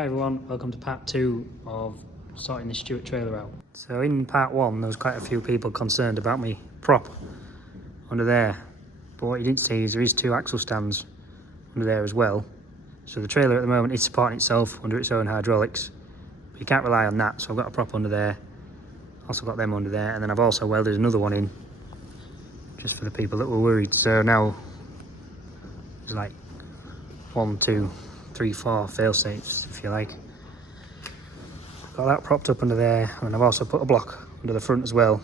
Hi everyone, welcome to part 2 of sorting the Stewart trailer out. So in part 1 there was quite a few people concerned about me prop under there, but what you didn't see is there is 2 axle stands under there as well. So the trailer at the moment is supporting itself under its own hydraulics, but you can't rely on that, so I've got a prop under there, also got them under there, and then I've also welded another one in just for the people that were worried. So now there's like 1, 2, 3, 4 fail safes, if you like. Got that propped up under there, and I've also put a block under the front as well.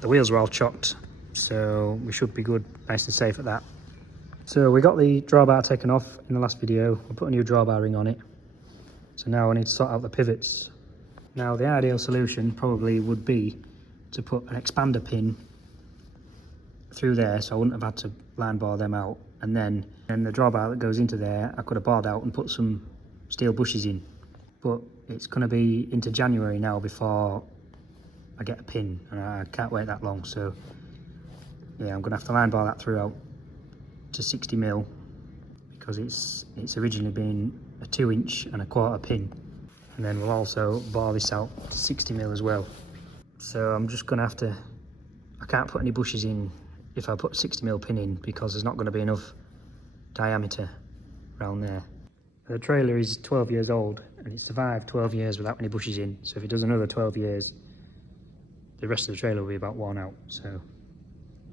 The wheels are all chocked, so we should be good, nice and safe at that. So we got the drawbar taken off in the last video. I put a new drawbar ring on it. So now I need to sort out the pivots. Now the ideal solution probably would be to put an expander pin through there, so I wouldn't have had to line bar them out, and then the drawbar that goes into there I could have barred out and put some steel bushes in, but it's going to be into January now before I get a pin, and I can't wait that long. So yeah, I'm going to have to line bar that throughout to 60mm because it's originally been a 2" and a 1/4 pin, and then we'll also bar this out to 60mm as well. So I'm just going to have to, I can't put any bushes in if I put a 60mm pin in because there's not going to be enough diameter around there. The trailer is 12 years old and it survived 12 years without any bushes in, so if it does another 12 years the rest of the trailer will be about worn out. So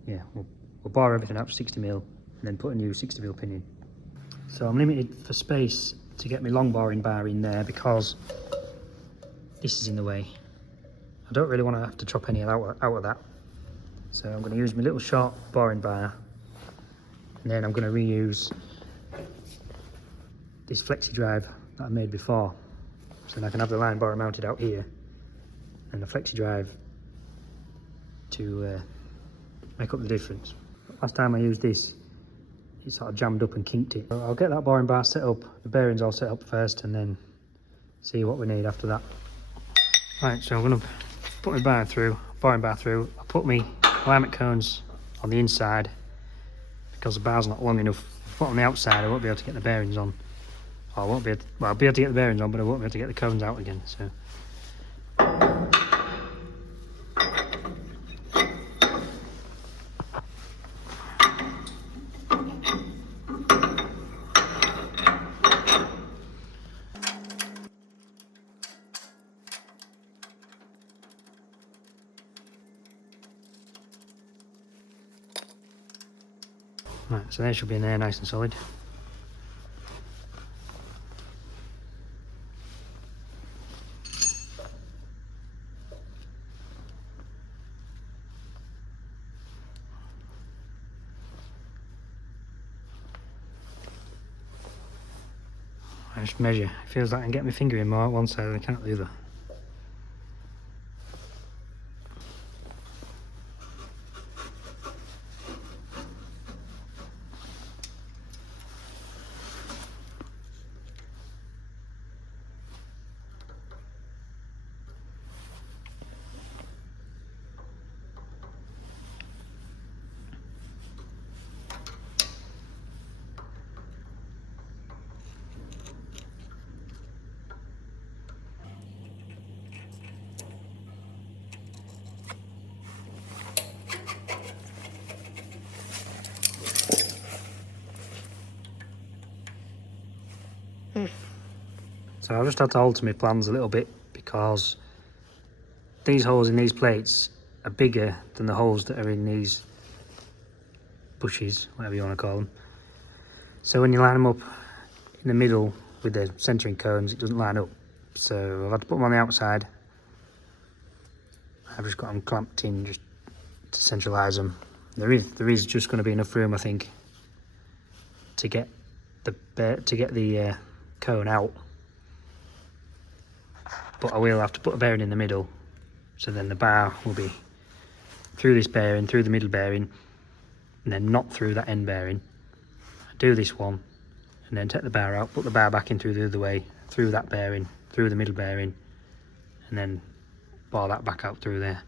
yeah, we'll bar everything out to 60mm and then put a new 60mm pin in. So I'm limited for space to get my long boring bar in there because this is in the way. I don't really want to have to chop any out of that. So I'm going to use my little short boring bar, and then I'm going to reuse this flexi drive that I made before. So then I can have the line bar mounted out here and the flexi drive to make up the difference. Last time I used this, it sort of jammed up and kinked it. So I'll get that boring bar set up, the bearings all set up first, and then see what we need after that. Right, so I'm going to put my bar through, boring bar through. I'll put my alignment cones on the inside because the bar's not long enough. If I put on the outside I won't be able to get the bearings on. Or I won't be able to, well, I'll be able to get the bearings on, but I won't be able to get the cones out again. So right, so they should be in there nice and solid. I just measure. It feels like I can get my finger in more at one side than I can at the other. So I've just had to alter my plans a little bit because these holes in these plates are bigger than the holes that are in these bushes, whatever you want to call them. So when you line them up in the middle with the centering cones, it doesn't line up. So I've had to put them on the outside. I've just got them clamped in just to centralise them. There is just going to be enough room, I think, to get the cone out. But I will have to put a bearing in the middle, so then the bar will be through this bearing, through the middle bearing, and then not through that end bearing. I do this one, and then take the bar out, put the bar back in through the other way, through that bearing, through the middle bearing, and then bar that back out through there.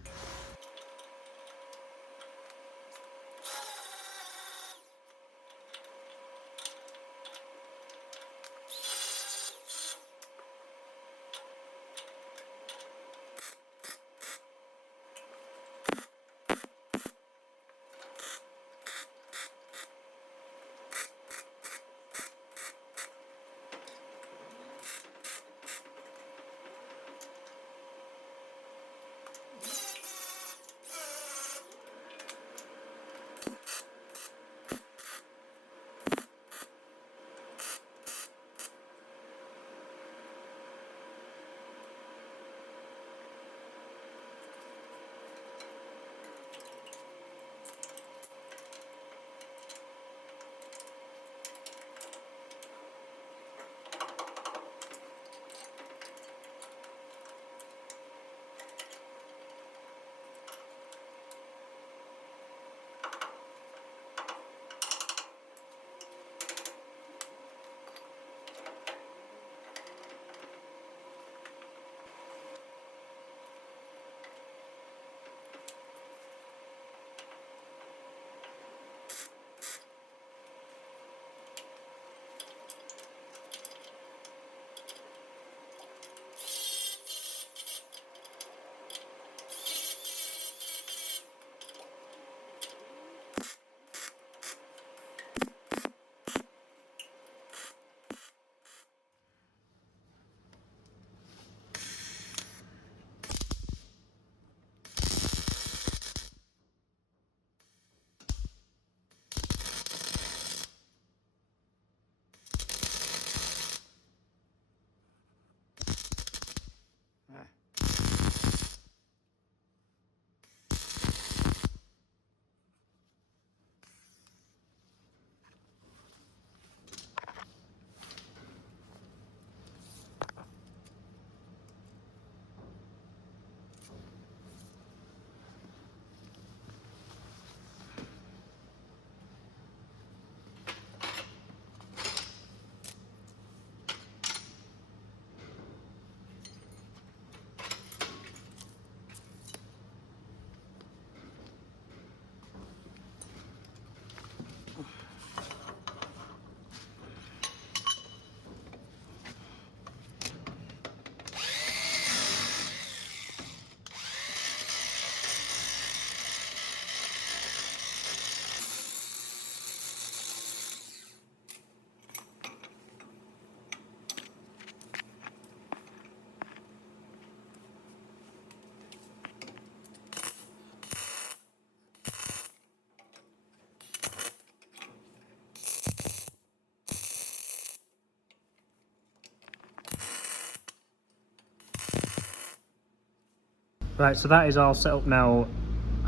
Right, so that is all set up now,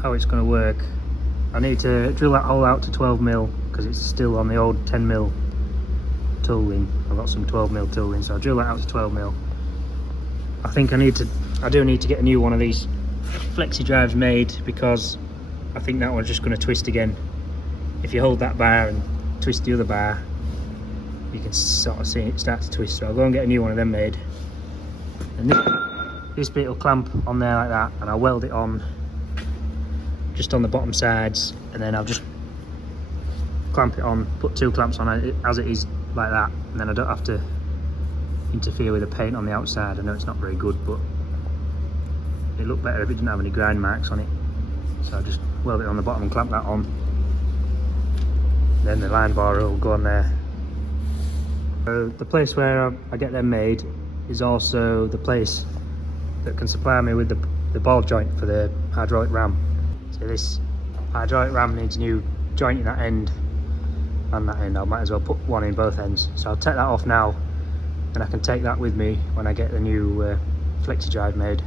how it's going to work. I need to drill that hole out to 12mm because it's still on the old 10mm tooling. I've got some 12mm tooling, so I'll drill that out to 12mm. I think I do need to get a new one of these flexi drives made, because I think that one's just going to twist again. If you hold that bar and twist the other bar, you can sort of see it start to twist. So I'll go and get a new one of them made. And this bit will clamp on there like that, and I'll weld it on just on the bottom sides, and then I'll just clamp it on, put 2 clamps on it as it is like that, and then I don't have to interfere with the paint on the outside. I know it's not very good, but it looked better if it didn't have any grind marks on it. So I'll just weld it on the bottom and clamp that on. Then the line bar will go on there. So the place where I get them made is also the place that can supply me with the ball joint for the hydraulic ram. So this hydraulic ram needs a new joint in that end and that end. I might as well put one in both ends. So I'll take that off now, and I can take that with me when I get the new flexi drive made.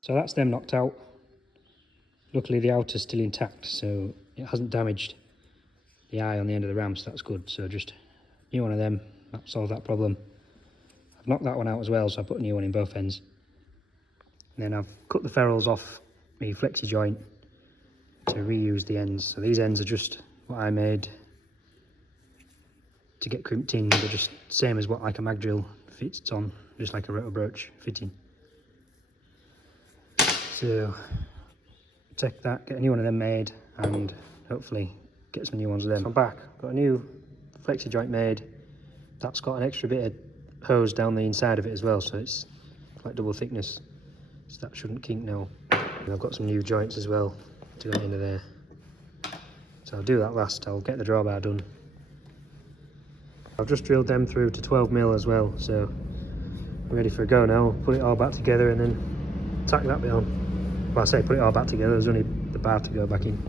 So that's them knocked out. Luckily the outer's still intact, so it hasn't damaged the eye on the end of the ram, so that's good. So just a new one of them, that solves that problem. I've knocked that one out as well, so I put a new one in both ends. And then I've cut the ferrules off the flexi joint to reuse the ends. So these ends are just what I made to get crimped in. They're just same as what like a mag drill fits on, just like a rotor broach fitting. So take that, get a new one of them made, and hopefully get some new ones of them. So I'm back, got a new flexi joint made. That's got an extra bit of hose down the inside of it as well, so it's like double thickness. So that shouldn't kink now. And I've got some new joints as well to go into there. So I'll do that last, I'll get the drawbar done. I've just drilled them through to 12mm as well, so I'm ready for a go now. Put it all back together and then tack that bit on. Well, I say put it all back together, there's only the bar to go back in.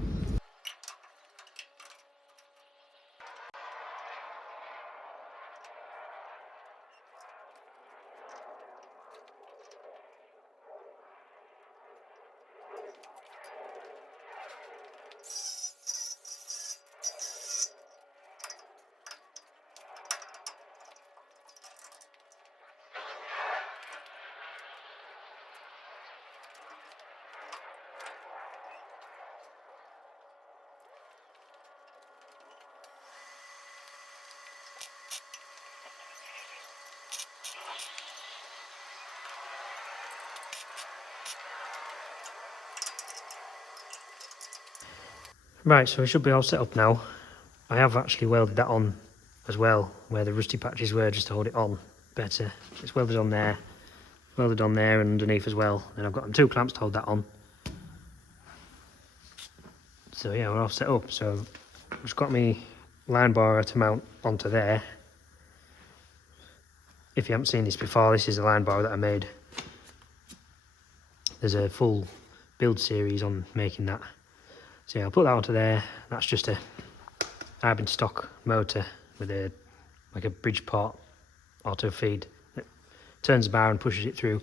Right, so we should be all set up now. I have actually welded that on as well, where the rusty patches were, just to hold it on better. It's welded on there and underneath as well. And I've got them 2 clamps to hold that on. So yeah, we're all set up. So I've just got my line borer to mount onto there. If you haven't seen this before, this is a line borer that I made. There's a full build series on making that. So yeah, I'll put that onto there. That's just a Arbin stock motor with like a Bridgeport auto feed that turns the bar and pushes it through.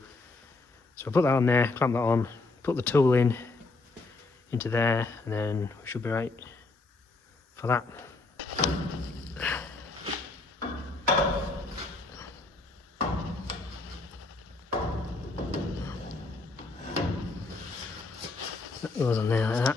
So I'll put that on there, clamp that on, put the tool into there, and then we should be right for that. That goes on there like that.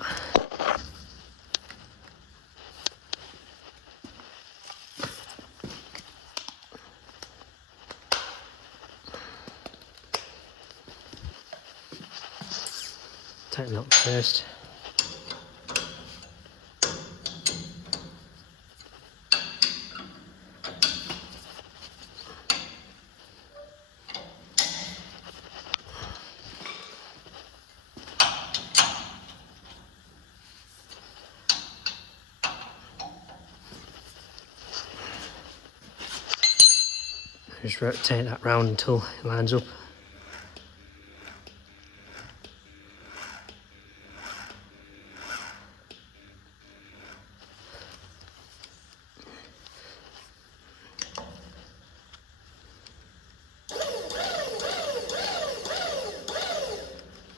Tighten it up first. Just rotate that round until it lines up.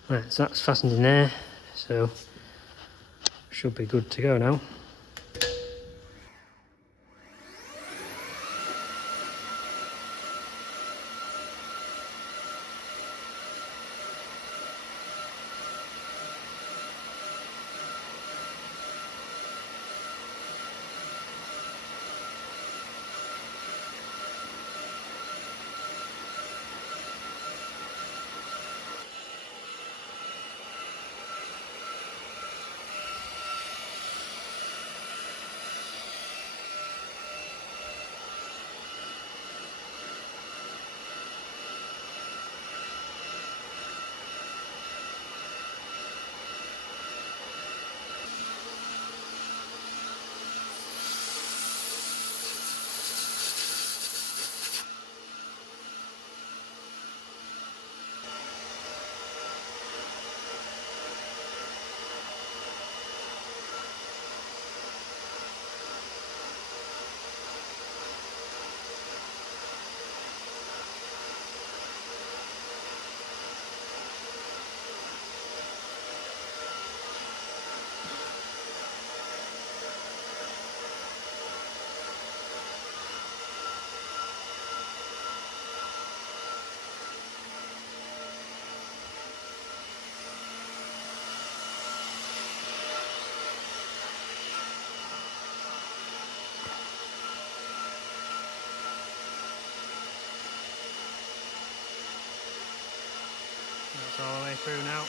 Right, so that's fastened in there, so should be good to go now. That's all the way through now.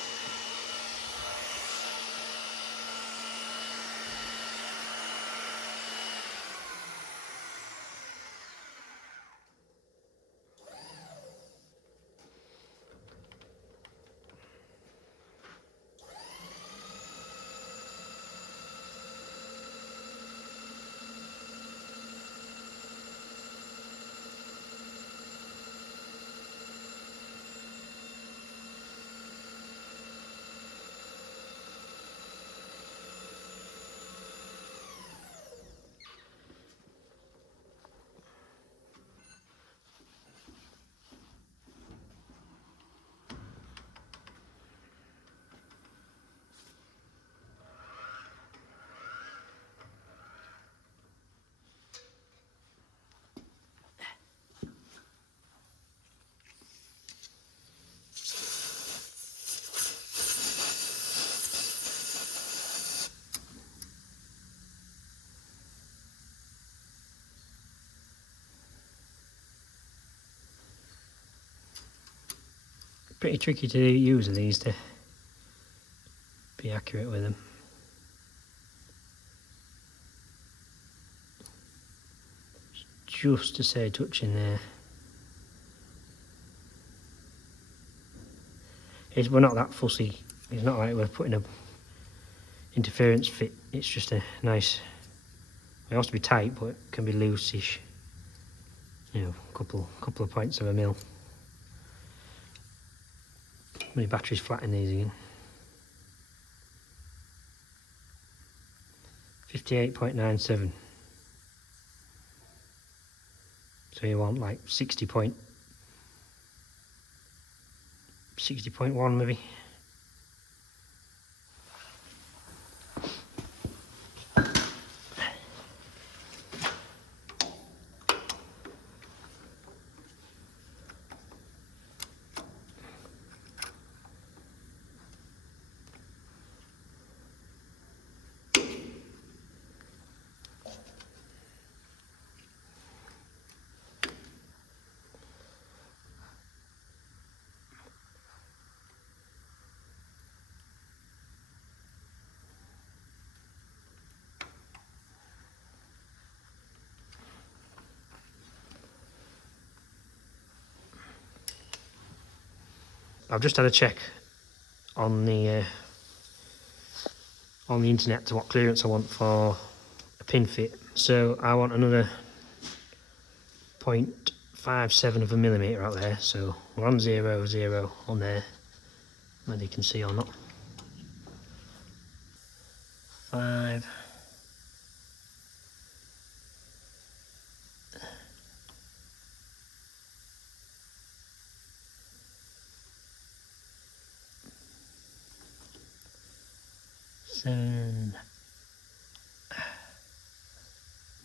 Pretty tricky to use these to be accurate with them. just to say touching there. We're not that fussy. It's not like we're putting a interference fit. It's just a nice. It has to be tight, but it can be loose-ish. You know, couple of points of a mil. My battery's flat in these again. 58.97. So you want like 60.1 maybe. I've just had a check on the internet to what clearance I want for a pin fit. So I want another 0.57 of a millimetre out there. So we're on 0, 0 on there, whether you can see or not. 5.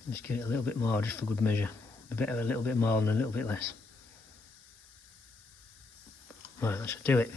Just give it a little bit more, just for good measure. A little bit more and a little bit less. Right, that should do it.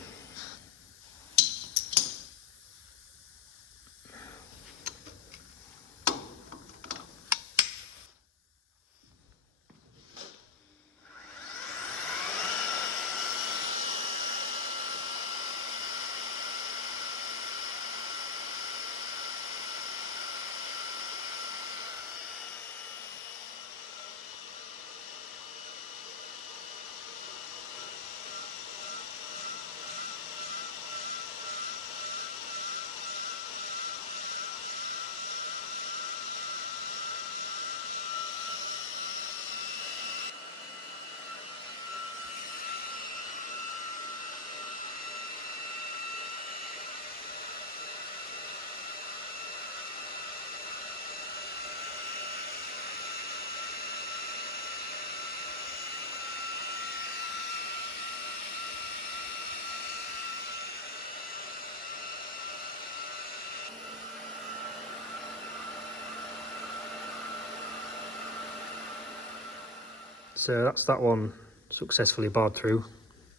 So that's that one successfully bored through,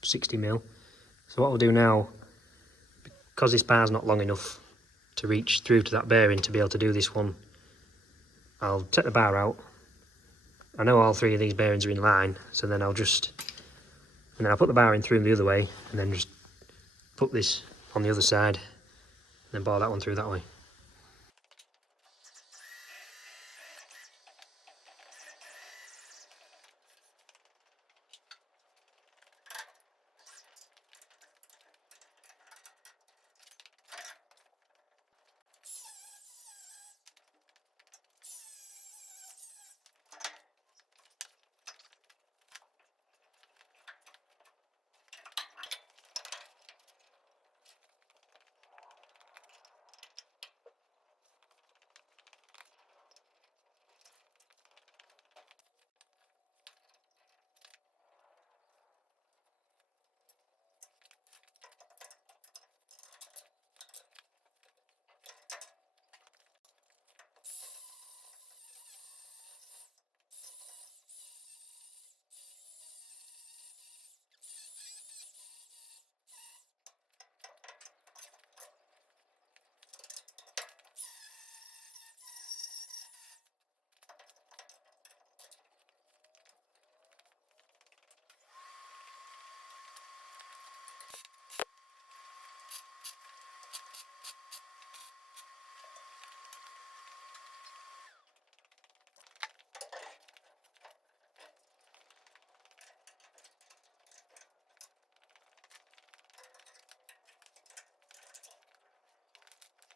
60 mil. So what we'll do now, because this bar's not long enough to reach through to that bearing to be able to do this one, I'll take the bar out. I know all 3 of these bearings are in line, so then I'll put the bar in through the other way, and then just put this on the other side, and then bore that one through that way.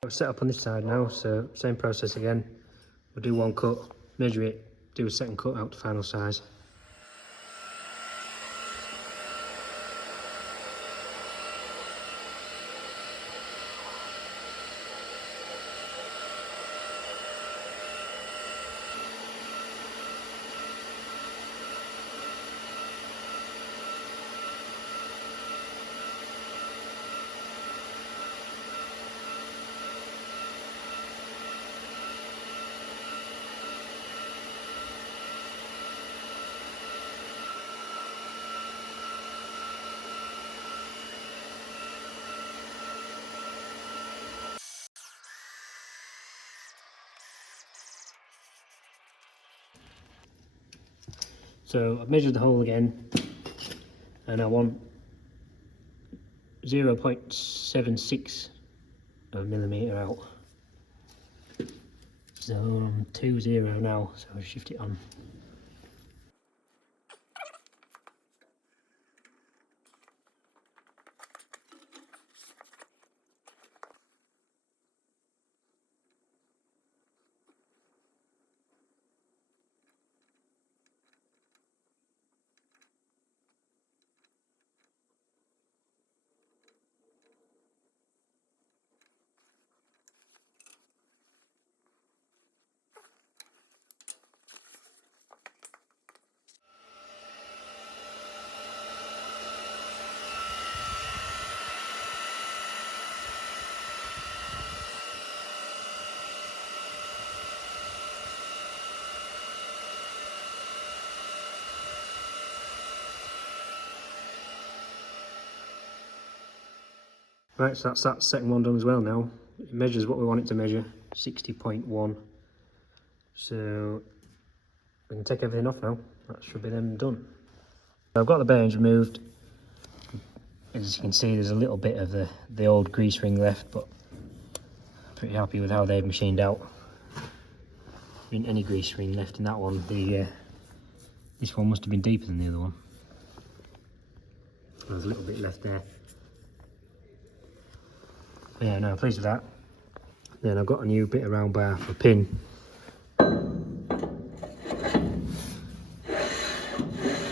I've set up on this side now, so same process again. We'll do one cut, measure it, do a second cut out to final size. So I've measured the hole again, and I want 0.76 of millimetre out. So I'm 2.0 now, so I'll shift it on. Right, so that's that second one done as well now. It measures what we want it to measure, 60.1. So we can take everything off now. That should be them done. I've got the bearings removed. As you can see, there's a little bit of the old grease ring left, but I'm pretty happy with how they've machined out. There isn't any grease ring left in that one. This one must have been deeper than the other one. There's a little bit left there. Yeah, no, I'm pleased with that. Then I've got a new bit of round bar for pin.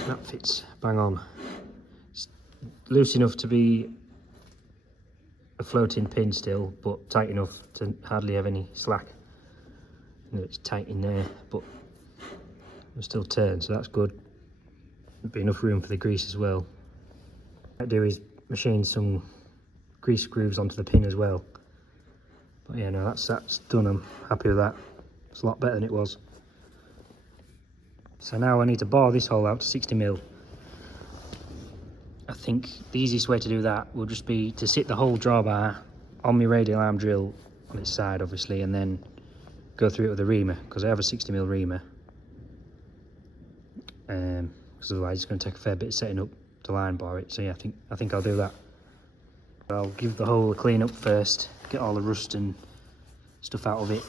That fits bang on. It's loose enough to be a floating pin still, but tight enough to hardly have any slack. You know, it's tight in there, but it'll still turn, so that's good. There'll be enough room for the grease as well. What I do is machine some grease grooves onto the pin as well. But yeah, no, that's done. I'm happy with that. It's a lot better than it was. So now I need to bore this hole out to 60mm. I think the easiest way to do that will just be to sit the whole drawbar on my radial arm drill on its side, obviously, and then go through it with a reamer, because I have a 60mm reamer. Because otherwise it's going to take a fair bit of setting up to line bore it. So yeah, I think I'll do that. I'll give the hole a clean up first, get all the rust and stuff out of it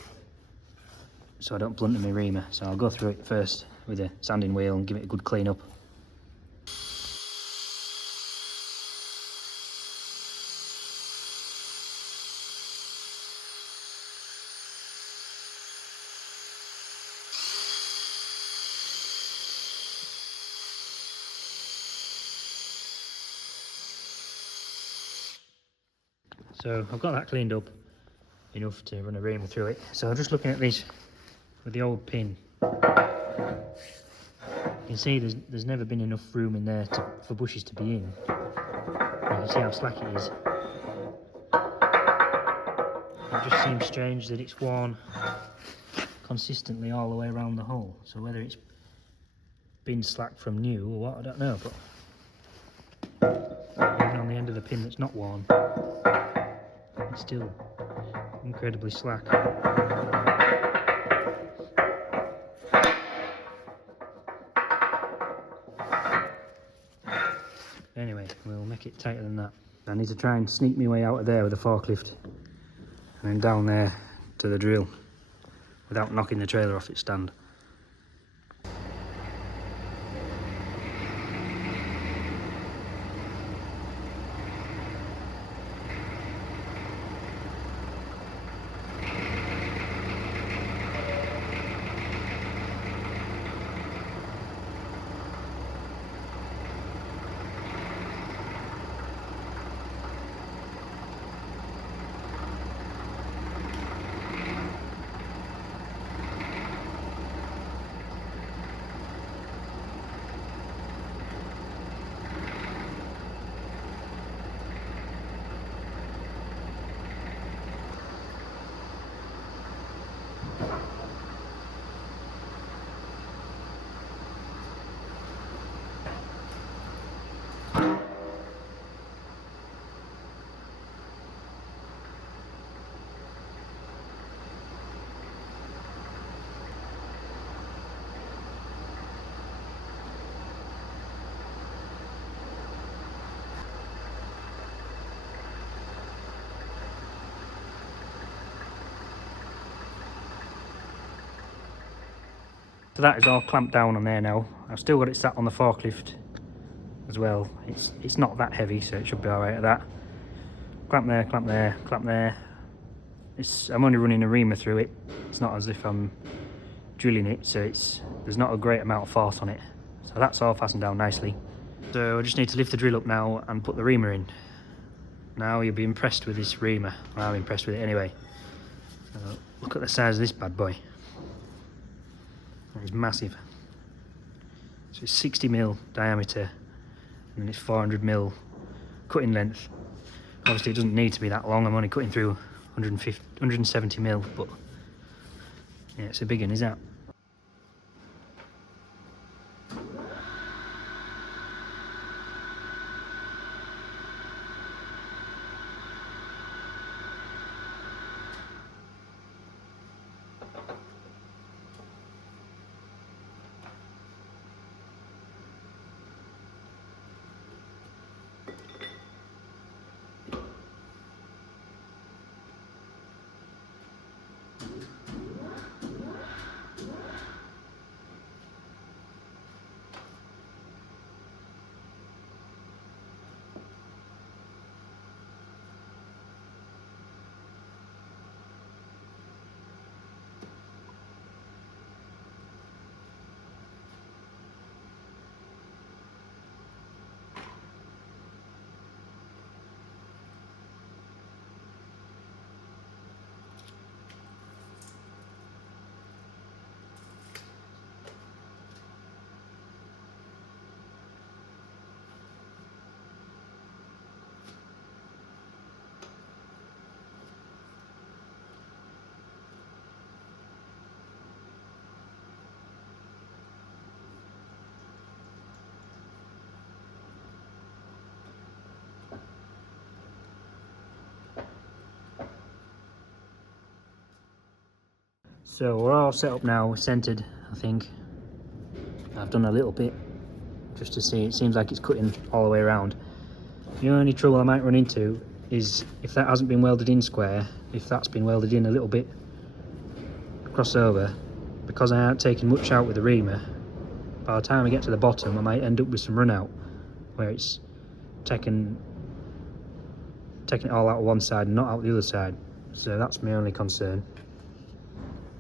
so I don't blunt my reamer. So I'll go through it first with a sanding wheel and give it a good clean up. So I've got that cleaned up enough to run a reamer through it. So I'm just looking at this with the old pin. You can see there's never been enough room in there for bushes to be in. You can see how slack it is. It just seems strange that it's worn consistently all the way around the hole. So whether it's been slack from new or what, I don't know. But even on the end of the pin that's not worn, it's still incredibly slack. Anyway, we'll make it tighter than that. I need to try and sneak my way out of there with a forklift and then down there to the drill without knocking the trailer off its stand. So that is all clamped down on there now. I've still got it sat on the forklift as well. It's not that heavy, so it should be alright at that. Clamp there, clamp there, clamp there. I'm only running a reamer through it. It's not as if I'm drilling it, so there's not a great amount of force on it. So that's all fastened down nicely. So I just need to lift the drill up now and put the reamer in. Now you'll be impressed with this reamer. Well, I'm impressed with it anyway. So look at the size of this bad boy. It's massive. So it's 60mm diameter and it's 400mm cutting length. Obviously it doesn't need to be that long. I'm only cutting through 170mm, but yeah, it's a big one, isn't it? So we're all set up now, centered, I think. I've done a little bit just to see. It seems like it's cutting all the way around. The only trouble I might run into is if that hasn't been welded in square, if that's been welded in a little bit crossover, because I aren't taking much out with the reamer, by the time I get to the bottom I might end up with some run out where it's taking it all out of one side and not out the other side. So that's my only concern.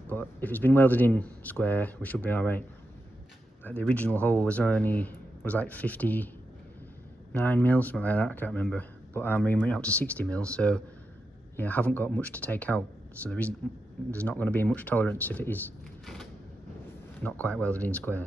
But if it's been welded in square, we should be alright. The original hole was like 59mm, something like that, I can't remember. But I'm reaming it out to 60mm, so yeah, I haven't got much to take out. So there's not going to be much tolerance if it is not quite welded in square.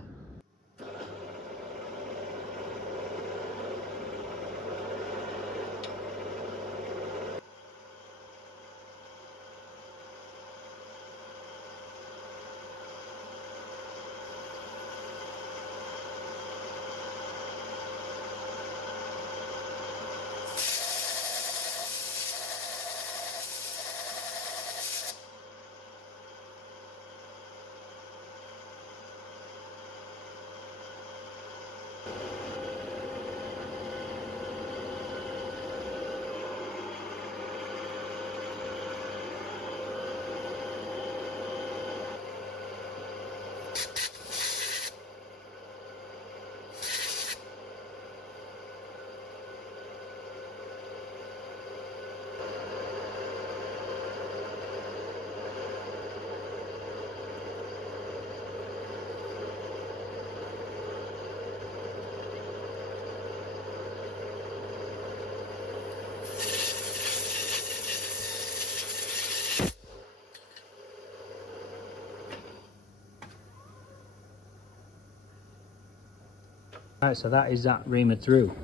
Right, so that is that reamer through.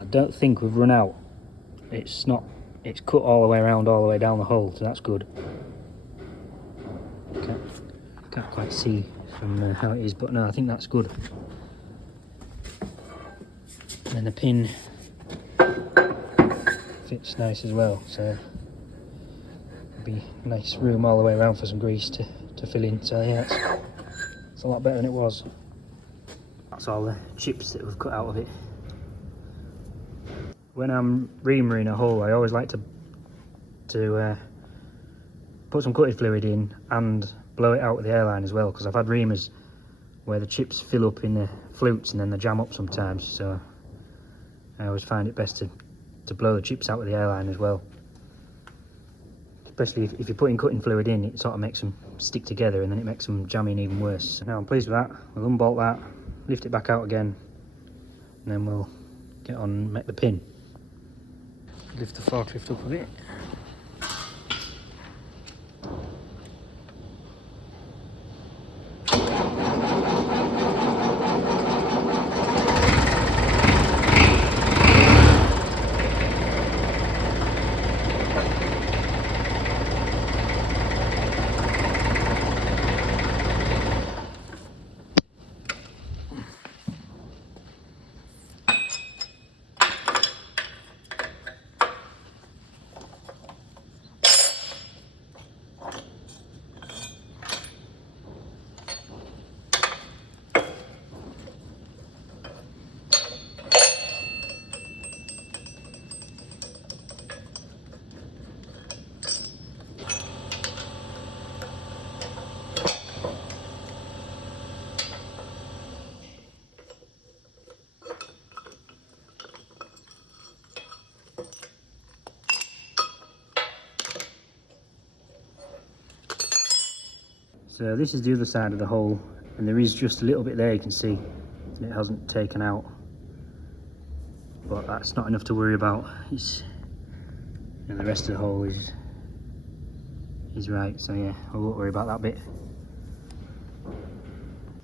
I don't think we've run out. It's cut all the way around, all the way down the hole, so that's good. Can't quite see from how it is, but no, I think that's good. And the pin fits nice as well, so it'll be nice room all the way around for some grease to fill in. So yeah, it's a lot better than it was. That's all the chips that we've cut out of it. When I'm reamering a hole, I always like to put some cutting fluid in and blow it out with the airline as well, because I've had reamers where the chips fill up in the flutes and then they jam up sometimes, so I always find it best to blow the chips out with the airline as well. Especially if you're putting cutting fluid in, it sort of makes them stick together and then it makes them jamming even worse. Now I'm pleased with that. We'll unbolt that, lift it back out again, and then we'll get on and make the pin. Lift the forklift up a bit. So this is the other side of the hole, and there is just a little bit there you can see, and it hasn't taken out. But that's not enough to worry about. It's, and the rest of the hole is right, so yeah, I won't worry about that bit.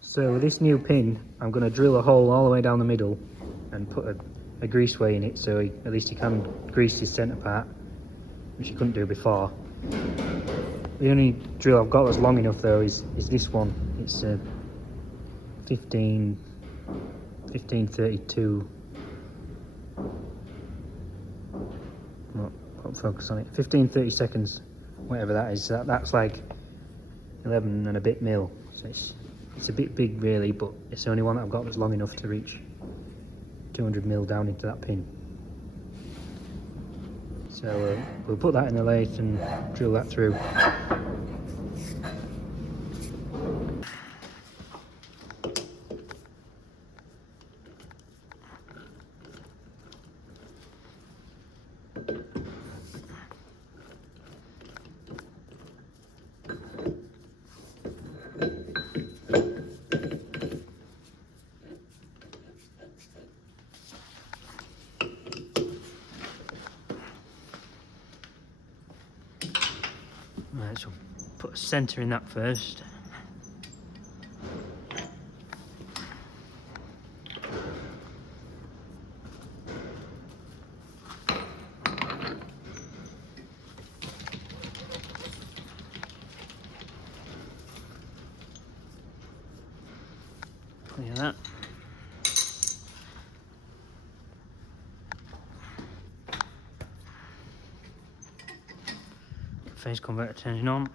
So with this new pin, I'm going to drill a hole all the way down the middle and put a grease way in it, so at least he can grease his centre part, which he couldn't do before. The only drill I've got that's long enough though is this one. It's a 1532. Not focus on it. 1530 seconds, whatever that is. That's like 11 and a bit mil. So it's a bit big really, but it's the only one that I've got that's long enough to reach 200 mil down into that pin. So we'll put that in the lathe and drill that through. Right, so put a centre in that first. Clear that. Phase converter turning on.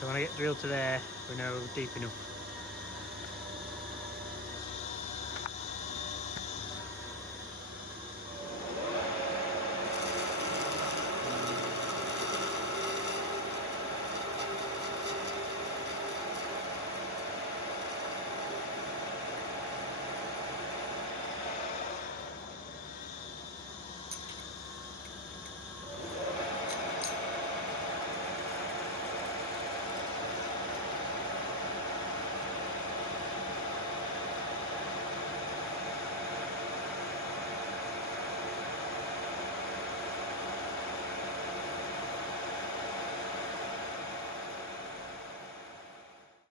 So when I get drilled to there, we know deep enough.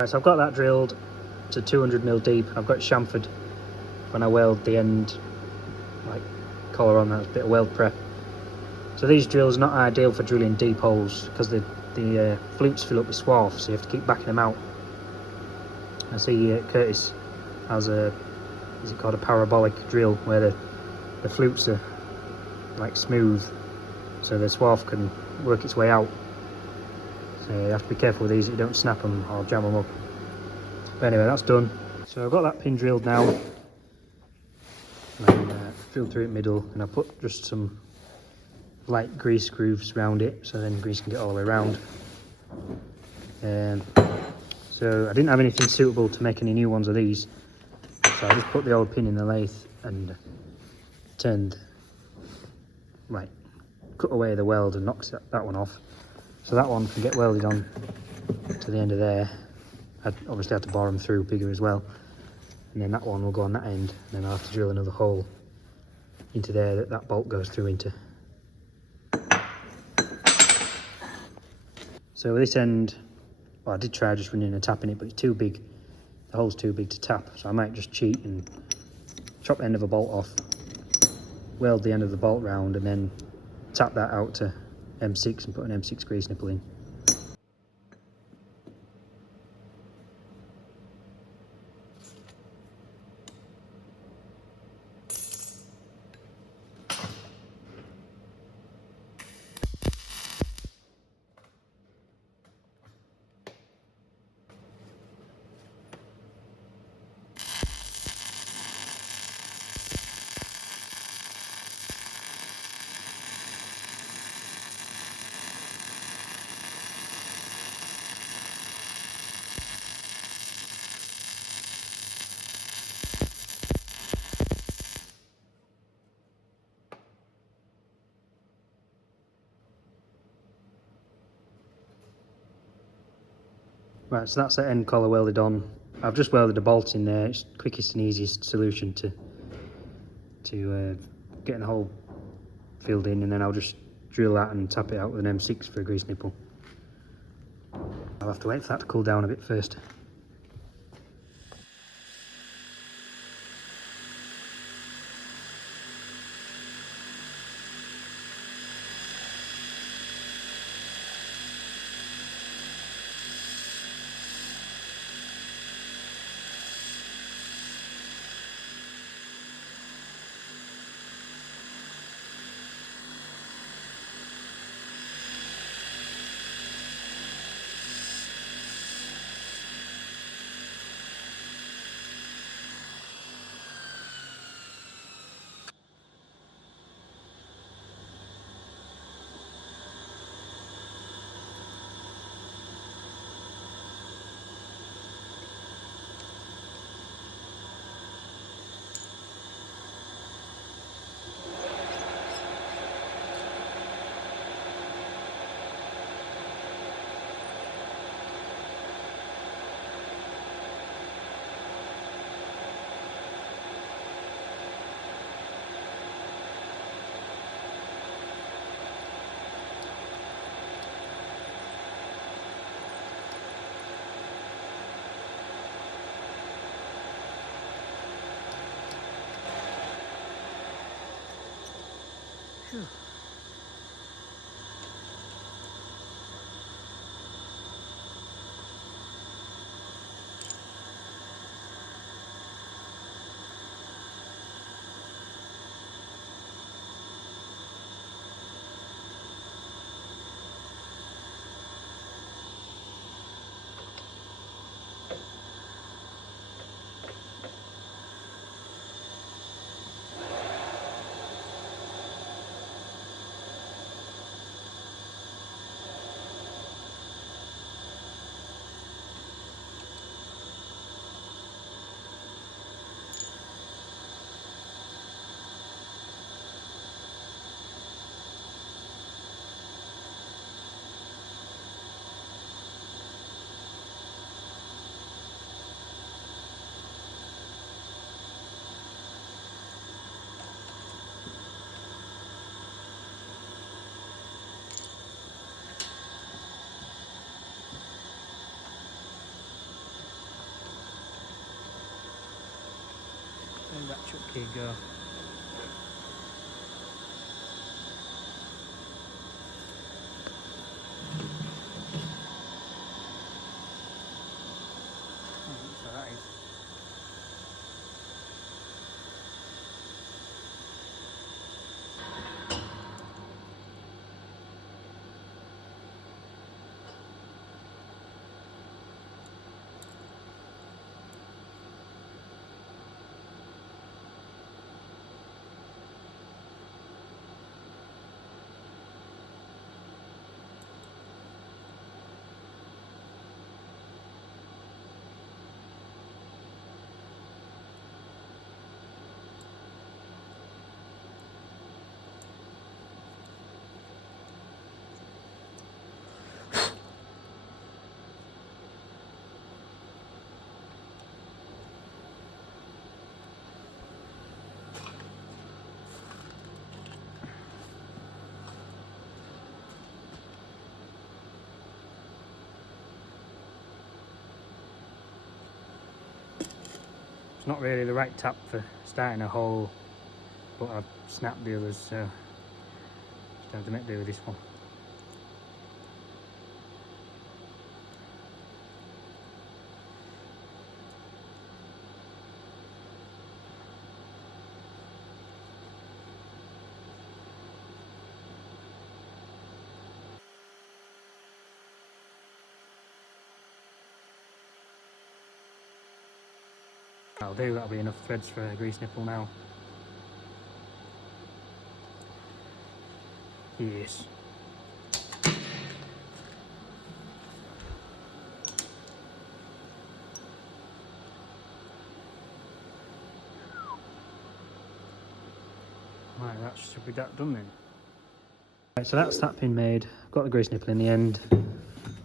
Right, so I've got that drilled to 200mm deep. I've got it chamfered when I weld the end, like collar on that bit of weld prep. So these drills are not ideal for drilling deep holes because the flutes fill up with swarf, so you have to keep backing them out. I see Curtis has is it called a parabolic drill, where the flutes are like smooth, so the swarf can work its way out. So you have to be careful with these, you don't snap them or jam them up. But anyway, that's done. So I've got that pin drilled now, and drilled through it middle, and I put just some light grease grooves around it, so then grease can get all the way around. So I didn't have anything suitable to make any new ones of these, so I just put the old pin in the lathe and cut away the weld and knocked that one off. So that one can get welded on to the end of there. I obviously had to bar them through bigger as well, and then that one will go on that end, and then I'll have to drill another hole into there that bolt goes through into. So this end, well, I did try just running a tap in it, but it's too big. The hole's too big to tap, so I might just cheat and chop the end of a bolt off, weld the end of the bolt round, and then tap that out to M6 and put an M6 grease nipple in. Right, so that's the end collar welded on. I've just welded a bolt in there. It's the quickest and easiest solution to getting the hole filled in, and then I'll just drill that and tap it out with an M6 for a grease nipple. I'll have to wait for that to cool down a bit first. Let that chuck key go. So that is. It's not really the right tap for starting a hole, but I've snapped the others, so just have to make do with this one. That'll do, that'll be enough threads for a grease nipple now. Yes. Right, that should be that done then. Right, so that's that pin made. I've got the grease nipple in the end.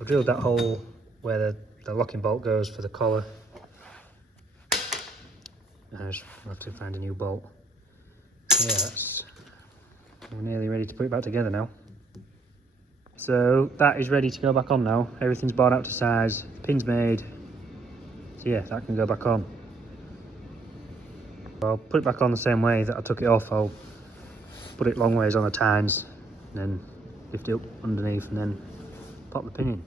I've drilled that hole where the locking bolt goes for the collar. I just have to find a new bolt. So yeah, we're nearly ready to put it back together now. So that is ready to go back on now. Everything's bored out to size, pin's made. So yeah, that can go back on. I'll put it back on the same way that I took it off. I'll put it long ways on the tines, and then lift it up underneath and then pop the pin in.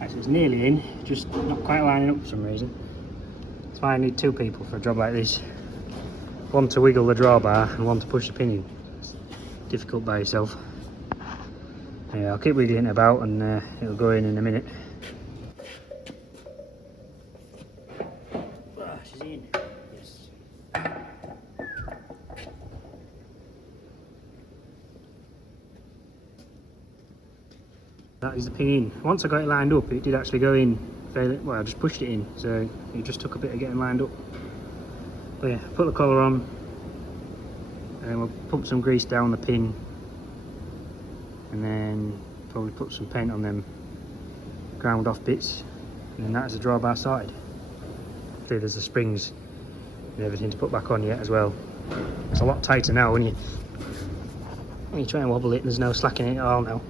Right, so it's nearly in, just not quite lining up for some reason. That's why I need two people for a job like this. one to wiggle the drawbar and one to push the pin in. It's difficult by yourself. Yeah, I'll keep wiggling it about and it'll go in a minute. Ah, she's in. Yes. That is the pin in. Once I got it lined up, it did actually go in fairly well. I just pushed it in, so it just took a bit of getting lined up. But yeah, put the collar on, and then we'll pump some grease down the pin, and then probably put some paint on them ground off bits, and then that's the drawbar sorted. There's the springs and everything to put back on yet as well. It's a lot tighter now when you try and wobble it. There's no slacking it at all now.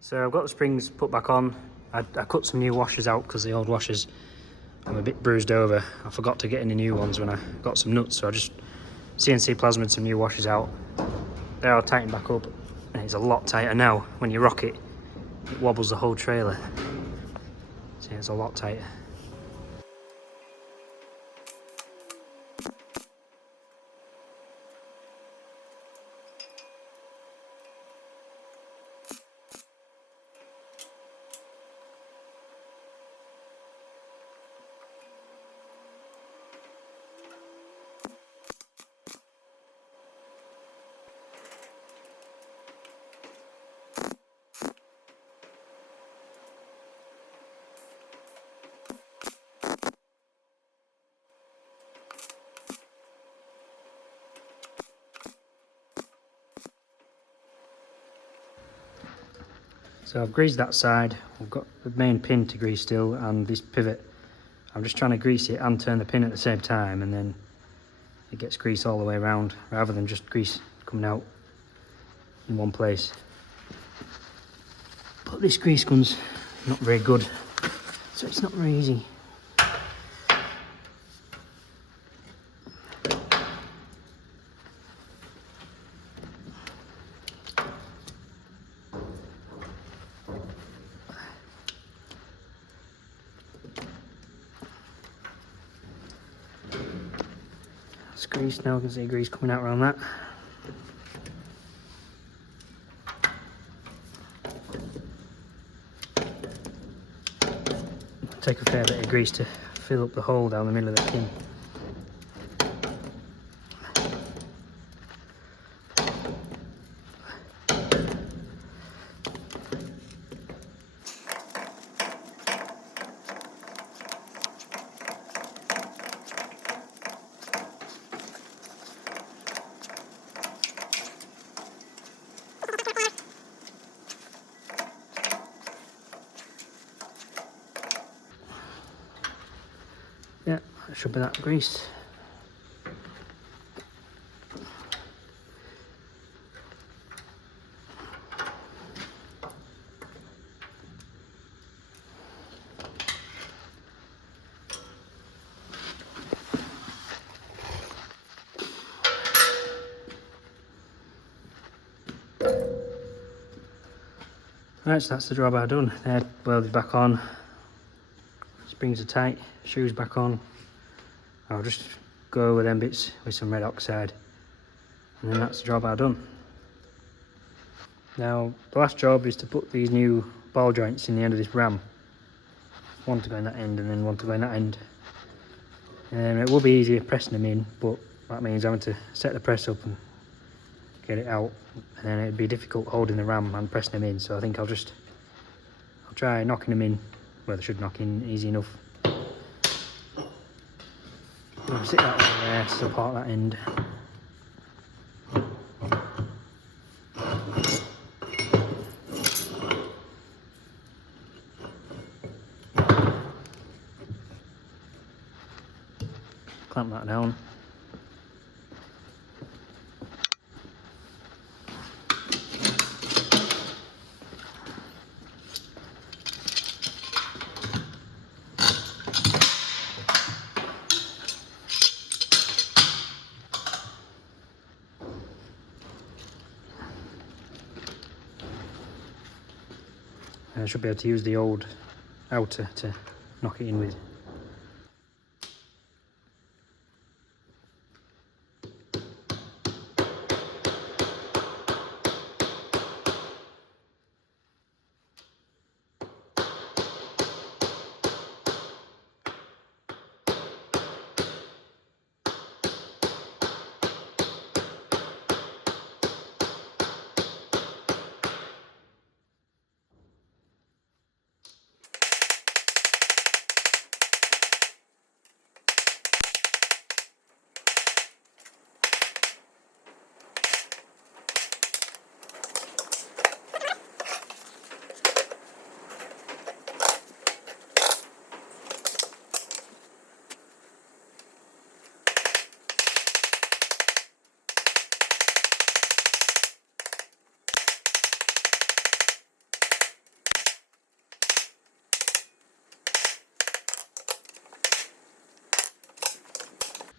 So I've got the springs put back on. I cut some new washers out because the old washers I'm a bit bruised over. I forgot to get any new ones when I got some nuts, so I just CNC plasmid some new washers out. They're all tightened back up, and it's a lot tighter now. When you rock it, it wobbles the whole trailer. So it's a lot tighter. So I've greased that side. We've got the main pin to grease still, and this pivot. I'm just trying to grease it and turn the pin at the same time, and then it gets grease all the way around rather than just grease coming out in one place. But this grease gun's not very good, so it's not very easy. It's grease now, I can see grease coming out around that. take a fair bit of grease to fill up the hole down the middle of the pin. Yeah, that should be that greased. Right, so that's the drawbar done. They're welded back on. Springs are tight, shoes back on. I'll just go over them bits with some red oxide, and then that's the drawbar done. Now the last job is to put these new ball joints in the end of this ram. One to go in that end and then one to go in that end. It will be easier pressing them in, but that means having to set the press up and get it out, and then it'd be difficult holding the ram and pressing them in. So I think I'll try knocking them in. Well, they should knock in easy enough. I'll sit that one there to support that end. Clamp that down. I should be able to use the old outer to knock it in with.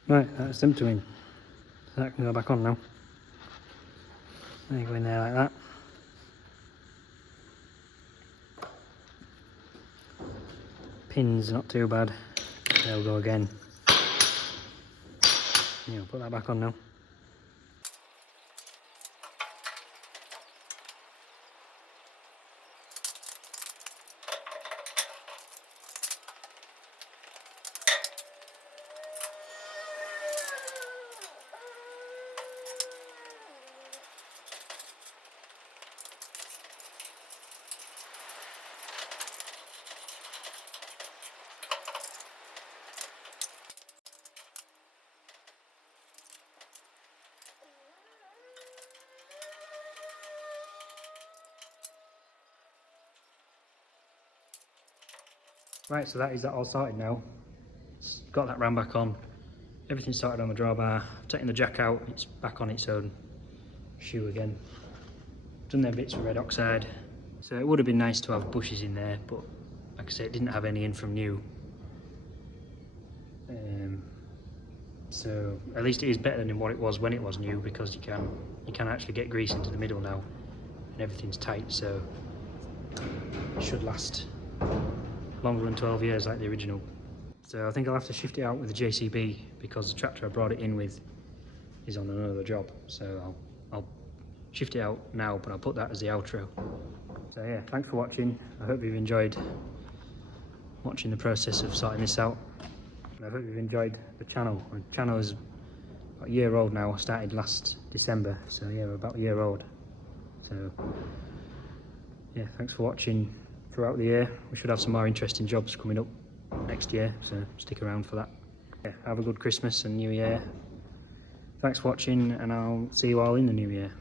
Right, that's them two in. So that can go back on now. There you go in there like that. Pins not too bad. They'll go again. Yeah, put that back on now. Right, so that is that all sorted now. It's got that ram back on. Everything's sorted on the drawbar. Taking the jack out, it's back on its own shoe again. Done their bits with red oxide. So it would have been nice to have bushes in there, but like I say, it didn't have any in from new. So at least it is better than what it was when it was new, because you can actually get grease into the middle now, and everything's tight, so it should last longer than 12 years like the original. So I think I'll have to shift it out with the JCB, because the tractor I brought it in with is on another job. So I'll shift it out now, but I'll put that as the outro. So yeah, thanks for watching. I hope you've enjoyed watching the process of sorting this out. And I hope you've enjoyed the channel. The channel is about a year old now. I started last December, so yeah, we're about a year old. So yeah, thanks for watching throughout the year. We should have some more interesting jobs coming up next year, so stick around for that. Yeah, have a good Christmas and New Year. Thanks for watching, and I'll see you all in the new year.